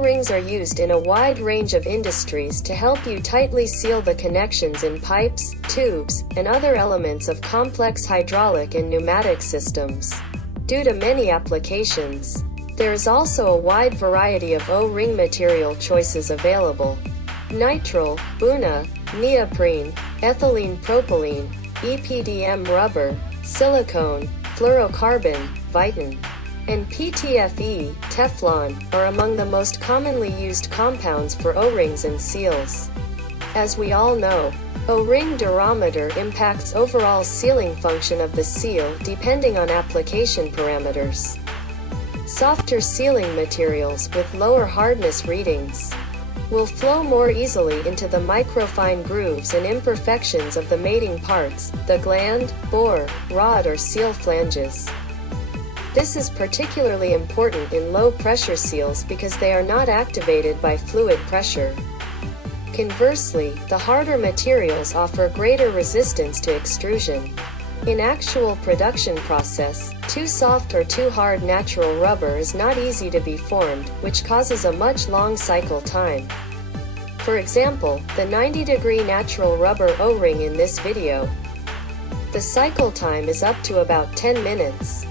O-rings are used in a wide range of industries to help you tightly seal the connections in pipes, tubes, and other elements of complex hydraulic and pneumatic systems. Due to many applications, there is also a wide variety of O-ring material choices available. Nitrile, Buna, Neoprene, Ethylene Propylene, EPDM Rubber, Silicone, Fluorocarbon, Viton, and PTFE, Teflon, are among the most commonly used compounds for O-rings and seals. As we all know, O-ring durometer impacts overall sealing function of the seal depending on application parameters. Softer sealing materials with lower hardness readings will flow more easily into the microfine grooves and imperfections of the mating parts, the gland, bore, rod or seal flanges. This is particularly important in low-pressure seals because they are not activated by fluid pressure. Conversely, the harder materials offer greater resistance to extrusion. In actual production process, too soft or too hard natural rubber is not easy to be formed, which causes a much long cycle time. For example, the 90-degree natural rubber O-ring in this video, the cycle time is up to about 10 minutes.